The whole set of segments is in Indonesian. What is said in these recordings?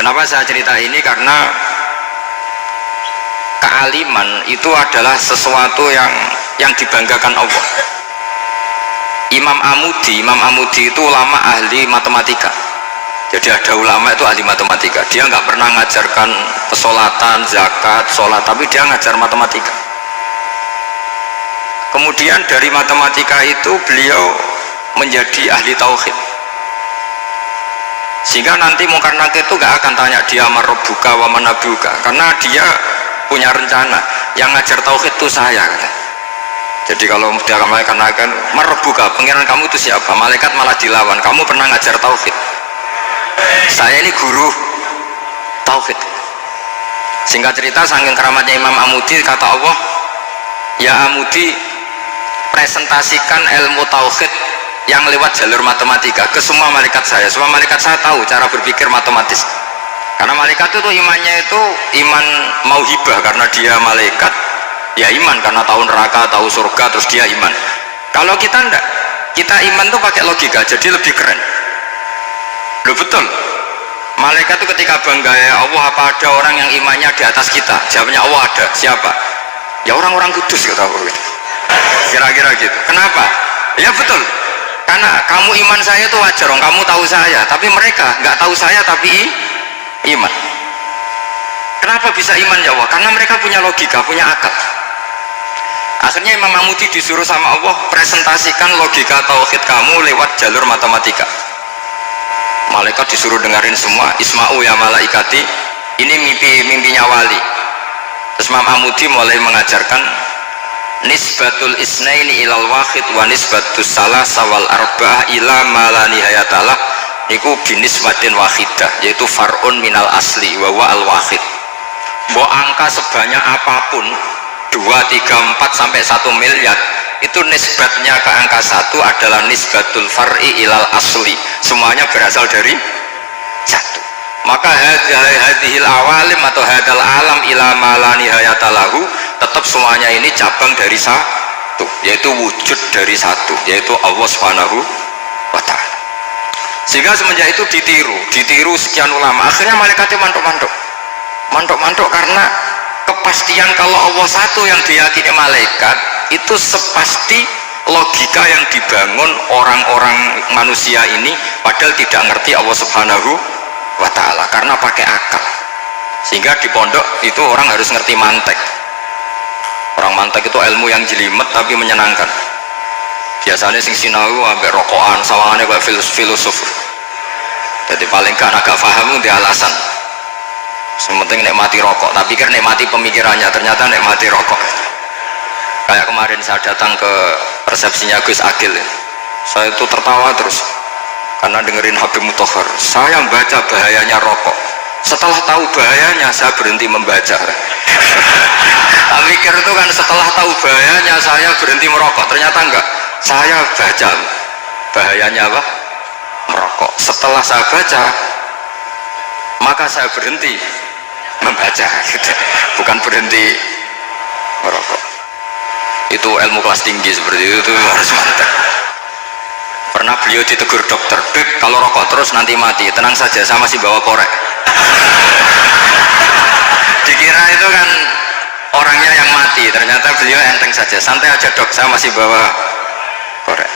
Kenapa saya cerita ini? Karena kealiman itu adalah sesuatu yang dibanggakan Allah. Imam Amudi itu ulama ahli matematika. Jadi ada ulama itu ahli matematika. Dia nggak pernah ngajarkan pesolatan, zakat, sholat, tapi dia ngajar matematika. Kemudian dari matematika itu beliau menjadi ahli tauhid. Sehingga nanti Munkar Nakir itu nggak akan tanya dia marabbuka wa manabuka, karena dia punya rencana. Yang ngajar tauhid itu saya, kata. Jadi kalau dia mengatakan marabbuka, pangeran kamu itu siapa? Malaikat malah dilawan. Kamu pernah ngajar tauhid? Saya ini guru tauhid. Singkat cerita, saking keramatnya Imam Amudi, kata Allah, ya Amudi, presentasikan ilmu tauhid yang lewat jalur matematika ke semua malaikat saya. Semua malaikat saya tahu cara berpikir matematis. Karena malaikat itu imannya itu iman mauhibah, karena dia malaikat, ya iman karena tahu neraka, tahu surga, terus dia iman. Kalau kita enggak, kita iman tuh pakai logika, jadi lebih keren. Loh betul, malaikat itu ketika bangga, ya Allah, apa ada orang yang imannya di atas kita? Jawabnya Allah ada. Siapa? Ya orang-orang kudus, kata Allah gitu. Kira-kira gitu. Kenapa? Ya betul, karena kamu iman saya itu wajar, kamu tahu saya, tapi mereka nggak tahu saya tapi iman. Kenapa bisa iman ya Allah? Karena mereka punya logika, punya akal. Akhirnya Imam Amudi disuruh sama Allah, presentasikan logika tauhid kamu lewat jalur matematika. Malaikat disuruh dengerin semua. Isma'u ya malaikati, ini mimpinya wali. Terus Imam Amudi mulai mengajarkan nisbatul isnaini ilal wahid wa nisbatus salasa wal arba'ah ila ma la nihayatalah, niku binisbatin wahidah, yaitu far'un minal asli wa wa al wahid. Mau angka sebanyak apapun, 2, 3, 4 sampai 1 miliar, itu nisbatnya ke angka 1 adalah nisbatul far'i ilal asli, semuanya berasal dari 1. Maka hadhil awalim atau hadal alam ila ma la nihayatalahu, tetap semuanya ini cabang dari 1, yaitu wujud dari 1, yaitu Allah Subhanahu wa ta'ala. Sehingga semenjak itu ditiru sekian ulama. Akhirnya malaikatnya mantuk karena kepastian kalau Allah 1 yang diyakini malaikat itu sepasti logika yang dibangun orang-orang manusia ini, padahal tidak ngerti Allah Subhanahu wa ta'ala karena pakai akal. Sehingga di pondok itu orang harus ngerti mantek. Orang mantek itu ilmu yang jelimet tapi menyenangkan. Biasanya sing sinau ambek rokokan, sawangannya kayak filosof. Jadi paling kan agak paham di alasan. Sementing nikmati rokok, tapi kan nikmati pemikirannya, ternyata nikmati rokok. Kayak kemarin saya datang ke resepsinya Gus Agil, saya itu tertawa terus karena dengerin Habib Mutahar. Saya baca bahayanya rokok, setelah tahu bahayanya saya berhenti membaca. Tak pikir itu kan setelah tahu bahayanya saya berhenti merokok, ternyata enggak. Saya baca bahayanya apa? Merokok. Setelah saya baca, maka saya berhenti membaca, gitu. Bukan berhenti merokok. Itu ilmu kelas tinggi seperti itu harus mantap. Pernah beliau ditegur dokter, "Beb, kalau rokok terus nanti mati." Tenang saja, saya masih bawa korek. Dikira itu kan orangnya yang mati, ternyata beliau enteng saja. Santai aja dok, saya masih bawa korek.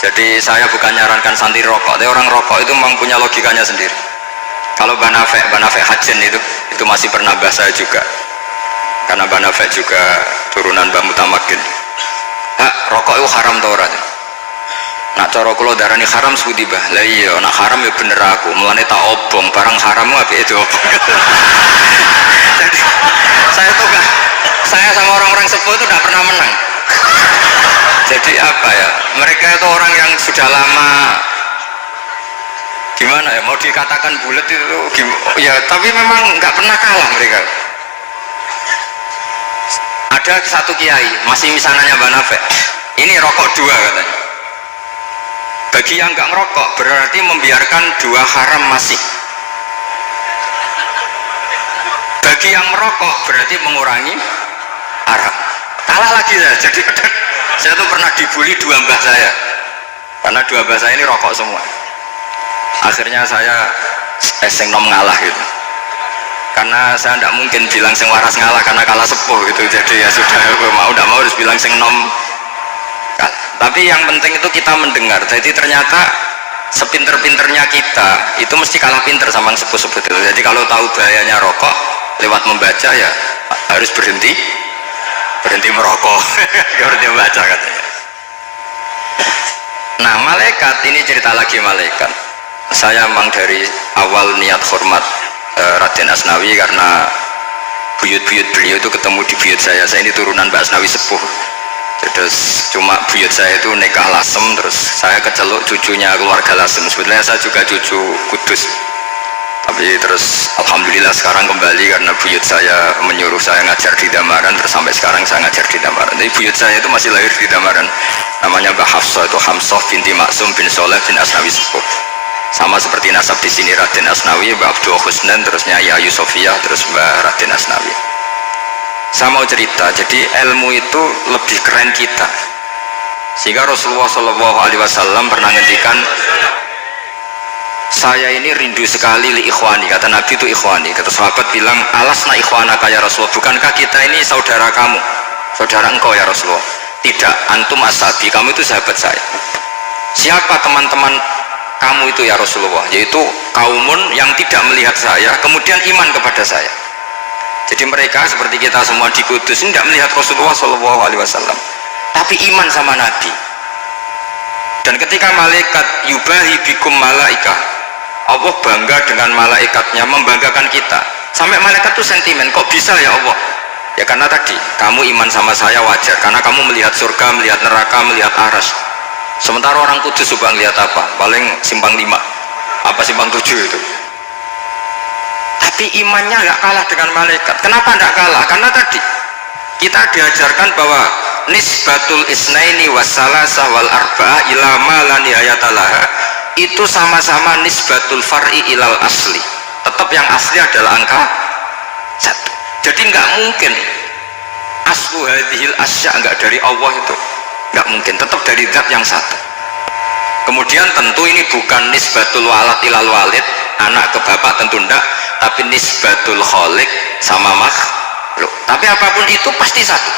Jadi saya bukan nyarankan santri rokok, tapi orang rokok itu memang punya logikanya sendiri. Kalau Banafek Hajen itu masih pernah bahas saya juga, karena Banafek juga turunan Mbah Mutamakin. Hak, rokok itu haram tau ora? Nak cara kula darani haram sepundi Mbah? Lah iya, nak haram ya bener aku, mulane tak obong, barang haram apike diobong. Jadi saya sama orang-orang sepuh itu tidak pernah menang. Jadi apa ya, mereka itu orang yang sudah lama, gimana ya, mau dikatakan bulat itu ya, tapi memang nggak pernah kalah mereka. Ada satu kiai, masih misalnya Mbak Nafek, ini rokok 2 katanya. Bagi yang nggak ngerokok berarti membiarkan 2 haram masih. Bagi yang merokok berarti mengurangi haram. Kalah lagi ya. Jadi saya tuh pernah dibully 2 mbah saya, karena 2 mbah saya ini rokok semua. Akhirnya saya sing nom ngalah gitu. Karena saya tidak mungkin bilang sing waras ngalah karena kalah sepuh gitu. Jadi ya sudah, mau tidak mau harus bilang sing nom kalah. Tapi yang penting itu kita mendengar. Jadi ternyata sepinter-pinternya kita itu mesti kalah pinter sama yang sepuh-sepuh itu. Jadi kalau tahu bahayanya rokok lewat membaca ya harus berhenti merokok. Berhenti membaca katanya. Nah malaikat ini cerita lagi malaikat. Saya memang dari awal niat hormat Raden Asnawi karena buyut-buyut beliau itu ketemu di buyut saya ini turunan Mbak Asnawi sepuh. Terus cuma buyut saya itu nikah Lasem, terus saya keceluk cucunya keluarga Lasem. Sebetulnya saya juga cucu Kudus, tapi terus alhamdulillah sekarang kembali karena buyut saya menyuruh saya ngajar di Damaran, terus sampai sekarang saya ngajar di Damaran. Jadi buyut saya itu masih lahir di Damaran, namanya Mbak Hafsah, itu Hamsah binti Maksum bin Soleh bin Asnawi sepuh. Sama seperti nasab di sini Raden Asnawi, Mbak Abdul Husnan, terus Nyai Ayu Sofia, terus Mbak Raden Asnawi. Saya mau cerita, jadi ilmu itu lebih keren kita. Sehingga Rasulullah SAW pernah ngendikan, saya ini rindu sekali li ikhwani, kata Nabi itu ikhwani. Kata sahabat bilang, alasna ikhwanaka ya Rasulullah, bukankah kita ini saudara kamu, saudara engkau ya Rasulullah? Tidak, antum ashabi, kamu itu sahabat saya. Siapa teman-teman kamu itu ya Rasulullah? Yaitu kaumun yang tidak melihat saya kemudian iman kepada saya. Jadi mereka seperti kita semua di Kudus tidak melihat Rasulullah SAW, tapi iman sama Nabi. Dan ketika malaikat yubahi bikum malaika, Allah bangga dengan malaikatnya, membanggakan kita. Sampai malaikat itu sentimen, kok bisa ya Allah? Ya karena tadi kamu iman sama saya wajar, karena kamu melihat surga, melihat neraka, melihat aras. Sementara orang Kudus coba ngelihat apa? Paling simpang 5, apa simpang 7 itu. Tapi imannya nggak kalah dengan malaikat. Kenapa nggak kalah? Karena tadi kita diajarkan bahwa nisbatul isnaini wassalasah wal arba'ah ila ma la nihayatalaha itu sama-sama nisbatul far'i ilal asli. Tetap yang asli adalah angka 1. Jadi nggak mungkin aslu hadhil asya nggak dari Allah itu. Nggak mungkin, tetap dari zat yang satu. Kemudian tentu ini bukan nisbatul walad ilal walid, anak ke bapak tentu enggak, tapi nisbatul khaliq sama makhluk. Tapi apapun itu pasti satu.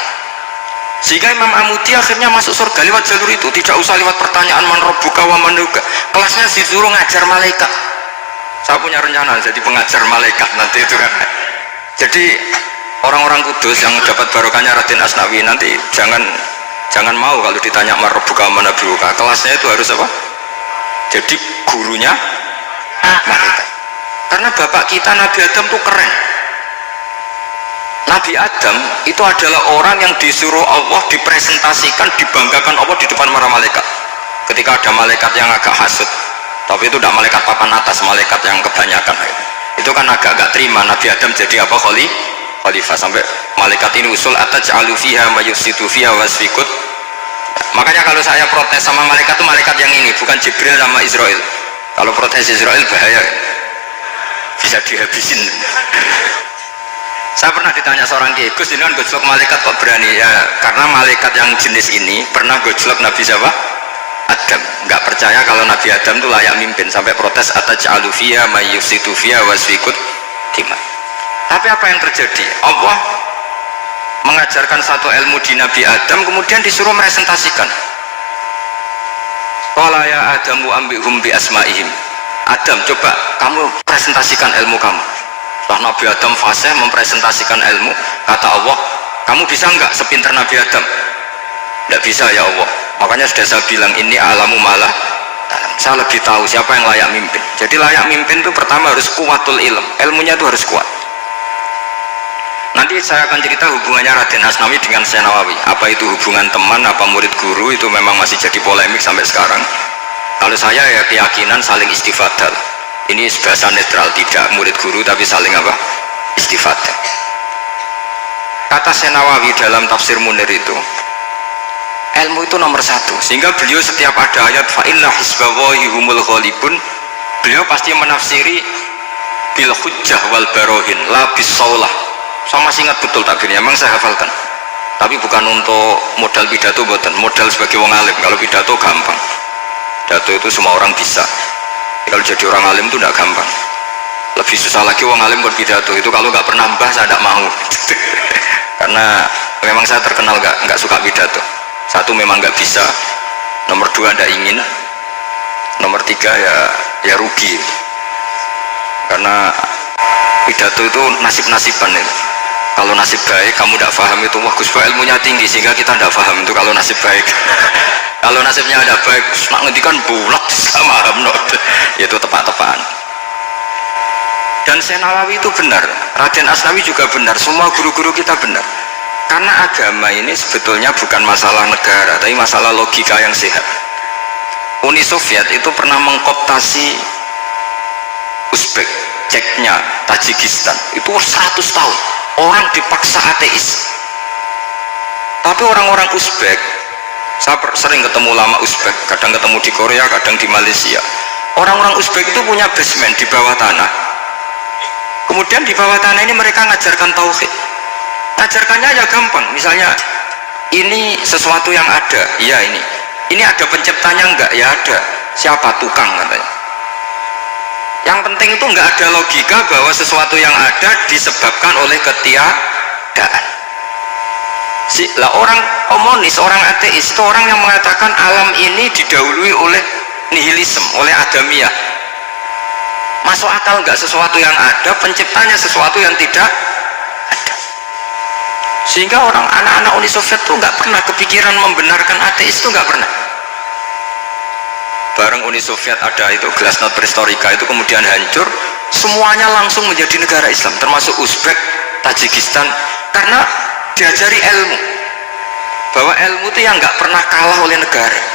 Sehingga Imam Amudi akhirnya masuk surga lewat jalur itu, tidak usah lewat pertanyaan man rabbuka wa man nabiyyuka. Kelasnya disuruh ngajar malaikat. Saya punya rencana jadi pengajar malaikat nanti itu kan. Jadi orang-orang Kudus yang dapat barokahnya Raden Asnawi nanti jangan mau kalau ditanya man rabbuka wa man nabiyyuka. Kelasnya itu harus apa? Jadi gurunya malaikat. Karena bapak kita Nabi Adam itu keren. Nabi Adam itu adalah orang yang disuruh Allah dipresentasikan, dibanggakan Allah di depan para malaikat. Ketika ada malaikat yang agak hasut, tapi itu tidak malaikat papan atas, malaikat yang kebanyakan. Itu kan agak terima Nabi Adam jadi apa? Khalifah. Sampai malaikat ini usul ataj'alu fiha mayusitu fiha wasfikut. Makanya kalau saya protes sama malaikat itu malaikat yang ini, bukan Jibril sama Israel. Kalau protes Israel bahaya, bisa dihabisin. Saya pernah ditanya seorang kiai, Gus ini kan gojlok malaikat kok berani? Ya karena malaikat yang jenis ini pernah gojlok Nabi siapa? Adam. Nggak percaya kalau Nabi Adam itu layak mimpin, sampai protes ataj'alu fiha mayusitu fiha wasfikut dima. Tapi apa yang terjadi? Allah mengajarkan satu ilmu di Nabi Adam, kemudian disuruh meresentasikan. Qala ya Adamu ambihum bi asma'ihim. Adam, coba kamu presentasikan ilmu kamu. Setelah Nabi Adam fasih mempresentasikan ilmu, kata Allah, kamu bisa nggak sepinter Nabi Adam? Nggak bisa ya Allah. Makanya sudah saya bilang ini alamu malah. Saya lebih tahu siapa yang layak mimpin. Jadi layak mimpin itu pertama harus kuwatul ilm, ilmunya itu harus kuat. Nanti saya akan cerita hubungannya Raden Asnawi dengan Syekh Nawawi. Apa itu hubungan teman, apa murid guru, itu memang masih jadi polemik sampai sekarang. Kalau saya ya keyakinan saling istifadal. Ini bahasa netral, tidak murid guru tapi saling apa? Istifadah. Kata Syekh Nawawi dalam tafsir Munir itu, ilmu itu nomor 1. Sehingga beliau setiap ada ayat fa inna hisballahi humul ghalibun, beliau pasti menafsiri bil hujjah wal barohin la bis saulah. Saya masih ingat betul takbirnya, memang saya hafalkan. Tapi bukan untuk modal pidato, bukan modal sebagai wong alim. Kalau pidato gampang, pidato itu semua orang bisa. Kalau jadi orang alim itu tidak gampang. lebih susah lagi wong alim buat pidato itu, kalau nggak pernah mbah saya tidak mau karena memang saya terkenal nggak suka pidato. Satu memang nggak bisa, nomor dua tidak ingin, nomor tiga ya rugi, karena pidato itu nasib-nasiban itu. Kalau nasib baik kamu tidak paham itu, wah Gus Bah ilmunya tinggi sehingga kita tidak paham itu kalau nasib baik. Kalau nasibnya ada baik, nak ngendikan bulat sama itu tepat-tepat. Dan Syekh Nawawi itu benar, Raden Asnawi juga benar, semua guru-guru kita benar. Karena agama ini sebetulnya bukan masalah negara, tapi masalah logika yang sehat. Uni Soviet itu pernah mengkooptasi Uzbek, Ceknya, Tajikistan, itu 100 tahun. Orang dipaksa ateis. Tapi orang-orang Uzbek, saya sering ketemu ulama Uzbek, kadang ketemu di Korea, kadang di Malaysia. Orang-orang Uzbek itu punya basement di bawah tanah. Kemudian di bawah tanah ini mereka ngajarkan tauhid. Ngajarkannya ya gampang. Misalnya ini sesuatu yang ada, iya ini. Ini ada penciptanya enggak? Ya ada. Siapa? Tukang katanya. Yang penting itu enggak ada logika bahwa sesuatu yang ada disebabkan oleh ketiadaan. Lah orang komunis, orang ateis itu orang yang mengatakan alam ini didahului oleh nihilisme, oleh adamiyah. Masuk akal enggak sesuatu yang ada, penciptanya sesuatu yang tidak ada. Sehingga orang anak-anak Uni Soviet itu enggak pernah kepikiran membenarkan ateis, itu enggak pernah. Bareng Uni Soviet ada itu Glasnost Perestroika itu kemudian hancur, semuanya langsung menjadi negara Islam, termasuk Uzbek, Tajikistan, karena diajari ilmu, bahwa ilmu itu yang nggak pernah kalah oleh negara.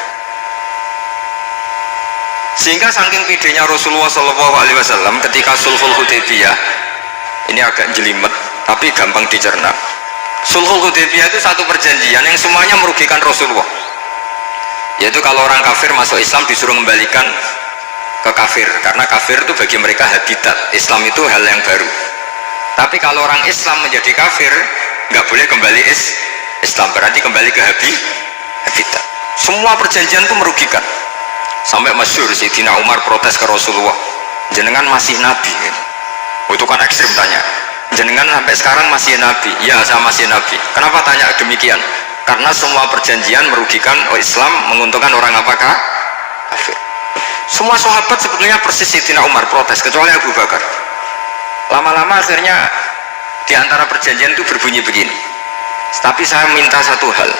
Sehingga saking pedenya Rasulullah SAW ketika Sulhul Hudaybiyah, ini agak jelimet tapi gampang dicerna. Sulhul Hudaybiyah itu satu perjanjian yang semuanya merugikan Rasulullah, yaitu kalau orang kafir masuk Islam disuruh kembalikan ke kafir, karena kafir itu bagi mereka habitat, Islam itu hal yang baru. Tapi kalau orang Islam menjadi kafir nggak boleh kembali Islam, berarti kembali ke habitat. Semua perjanjian itu merugikan. Sampai masyhur Sayyidina Umar protes ke Rasulullah, jenengan masih nabi gitu. Itu kan ekstrim tanya, jenengan sampai sekarang masih nabi? Ya saya masih nabi. Kenapa tanya demikian? Karena semua perjanjian merugikan Islam, menguntungkan orang apakah? Kafir. Semua sahabat sebetulnya persis Sayyidina Umar protes, kecuali Abu Bakar. Lama-lama akhirnya di antara perjanjian itu berbunyi begini, tapi saya minta satu hal,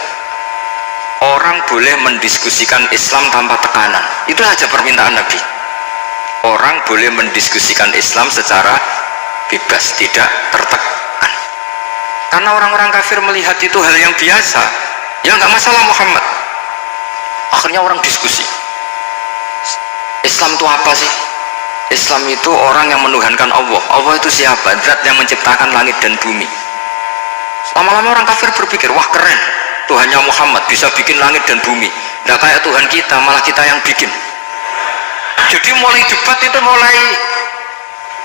orang boleh mendiskusikan Islam tanpa tekanan. Itu saja permintaan Nabi. Orang boleh mendiskusikan Islam secara bebas, tidak tertekan. Karena orang-orang kafir melihat itu hal yang biasa, ya nggak masalah Muhammad. Akhirnya orang diskusi, Islam itu apa sih? Islam itu orang yang menuhankan Allah. Allah itu siapa? Zat yang menciptakan langit dan bumi. Lama-lama orang kafir berpikir, wah keren, Tuhannya Muhammad bisa bikin langit dan bumi. Nggak kayak Tuhan kita, malah kita yang bikin. Jadi mulai debat itu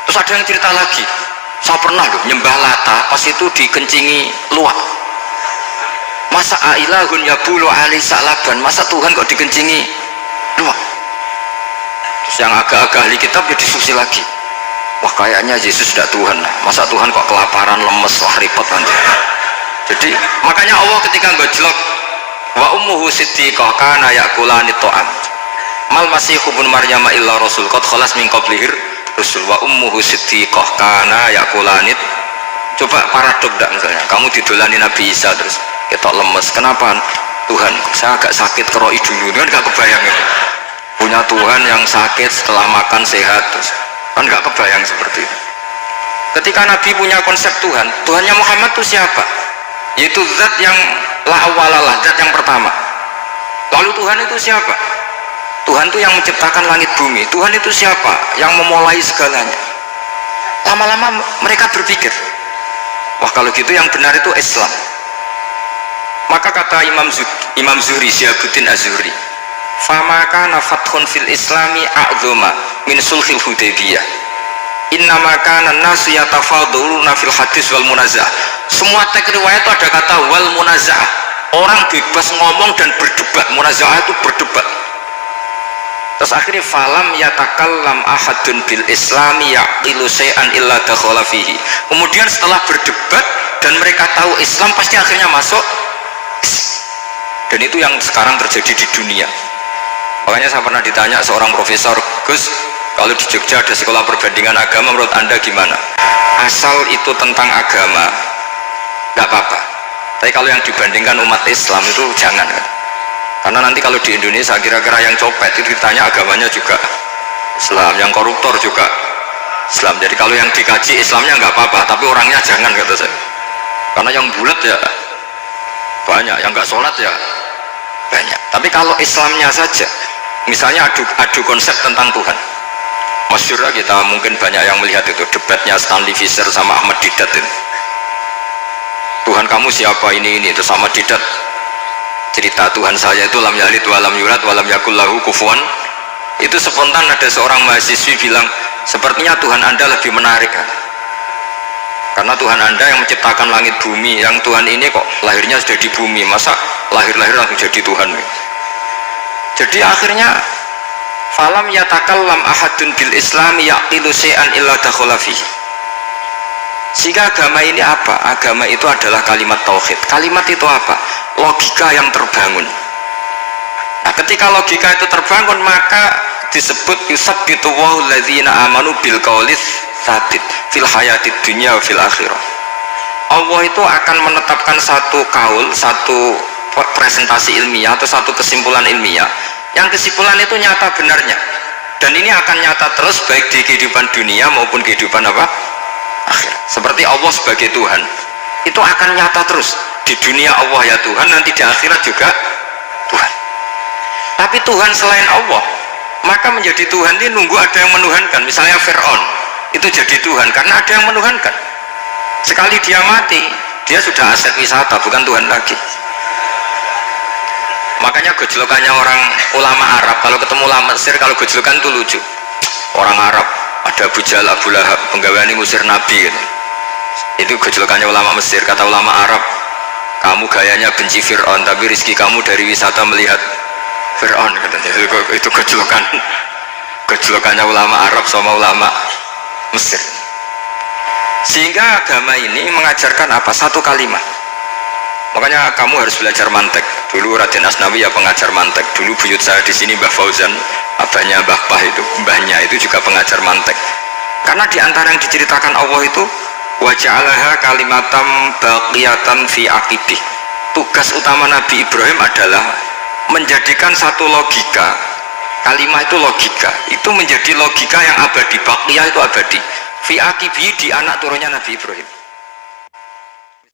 terus ada yang cerita lagi, saya pernah loh nyembah Lata, pas itu dikencingi luwak. Masa ailahun yabulu ali sa'laban, masa Tuhan kok dikencingi luwak? Terus yang agak-agak ahli kitab ya diskusi lagi, wah kayaknya Yesus tidak Tuhan, masa Tuhan kok kelaparan, lemes, wah repot nanti. Jadi makanya Allah ketika ngejlok wa ummuhu siddiqah kana yakulani ta'am mal masihu ibnu maryam illa rasul qad khalas min qablihir rusul wa ummuhu siddiqah kana yakulani. Coba paradok enggak, misalnya kamu didolani Nabi Isa terus ketok lemes, kenapa Tuhan saya agak sakit keroi dulu, kan gak kebayang itu. Punya Tuhan yang sakit setelah makan sehat, terus kan gak kebayang seperti itu. Ketika Nabi punya konsep Tuhan, Tuhannya Muhammad itu siapa? Yaitu zat yang la awalalah, zat yang pertama. Lalu Tuhan itu siapa? Tuhan itu yang menciptakan langit bumi. Tuhan itu siapa? Yang memulai segalanya. Lama-lama mereka berpikir, wah kalau gitu yang benar itu Islam. Maka kata Imam Zuhri, Syihabuddin Az-Zuhri, fama kana fathun fil islami a'zuma min sulhil Hudaybiyah. Innama kana nasu yatafaduluna fil hadis wal munazah. Semua teks riwayat itu ada kata wal munazah. Orang bebas ngomong dan berdebat. Munazah itu berdebat. Terus akhirnya falam yatakallam ahadun bil islami yaqilu syai'an illa dakhala fihi. Kemudian setelah berdebat dan mereka tahu Islam, pasti akhirnya masuk. Dan itu yang sekarang terjadi di dunia. Makanya saya pernah ditanya seorang profesor, Gus, kalau di Jogja ada sekolah perbandingan agama, menurut Anda gimana? Asal itu tentang agama nggak apa-apa, tapi kalau yang dibandingkan umat Islam itu jangan kan? Karena nanti kalau di Indonesia kira-kira yang copet itu ditanya agamanya juga Islam, yang koruptor juga Islam. Jadi kalau yang dikaji Islamnya nggak apa-apa, tapi orangnya jangan, kata saya. Karena yang bulat ya banyak, yang nggak sholat ya banyak. Tapi kalau Islamnya saja, misalnya adu konsep tentang Tuhan, masyhur kita mungkin banyak yang melihat itu debatnya Stanley Fischer sama Ahmad Didat itu. Tuhan kamu siapa ini itu sama Didat cerita Tuhan saya itu lam yalid walam yulad walam yakul lahu kufuwan. Itu spontan ada seorang mahasiswi bilang, sepertinya Tuhan Anda lebih menarik kan? Karena Tuhan Anda yang menciptakan langit bumi, yang Tuhan ini kok lahirnya sudah di bumi, masa lahir-lahir langsung jadi Tuhan? Jadi akhirnya falam yatakallam ahadun bil islami yaqilu syai'an illa dakhala fihi. Sehingga agama ini apa? Agama itu adalah kalimat tauhid. Kalimat itu apa? Logika yang terbangun. Nah, ketika logika itu terbangun, maka disebut yusabbitu wahul ladzina amanu bil qaulis tsabit fil hayatid dunya wa fil akhirah. Allah itu akan menetapkan satu kaul, satu presentasi ilmiah atau satu kesimpulan ilmiah, yang kesimpulan itu nyata benarnya, dan ini akan nyata terus baik di kehidupan dunia maupun kehidupan apa? Akhir. Seperti Allah sebagai Tuhan itu akan nyata terus di dunia, Allah ya Tuhan, nanti di akhirat juga Tuhan. Tapi Tuhan selain Allah, maka menjadi Tuhan ini nunggu ada yang menuhankan. Misalnya Fir'aun itu jadi Tuhan karena ada yang menuhankan. Sekali dia mati, dia sudah aset wisata, bukan Tuhan lagi. Makanya gejolokannya orang ulama Arab kalau ketemu ulama Mesir, kalau gejolokan itu lucu. Orang Arab ada Abu Jahal, Abu Lahab, penggawani ngusir Nabi gitu. Itu gejolokannya ulama Mesir. Kata ulama Arab, kamu gayanya benci Fir'aun, tapi rizki kamu dari wisata melihat Fir'aun, katanya. Itu gejolokannya ulama Arab sama ulama Mesir. Sehingga agama ini mengajarkan apa? Satu kalimat. Makanya kamu harus belajar mantek. Dulu Raden Asnawi ya pengajar mantek. Dulu buyut saya di sini Mbah Fauzan, abahnya Mbah Pah itu, mbahnya itu juga pengajar mantek. Karena di antara yang diceritakan Allah itu wa ja'alaha kalimatam baqiyatan fi aqibih. Tugas utama Nabi Ibrahim adalah menjadikan satu logika. Kalimat itu logika, itu menjadi logika yang abadi. Baqiyah itu abadi. Fi aqibih, di anak turunnya Nabi Ibrahim.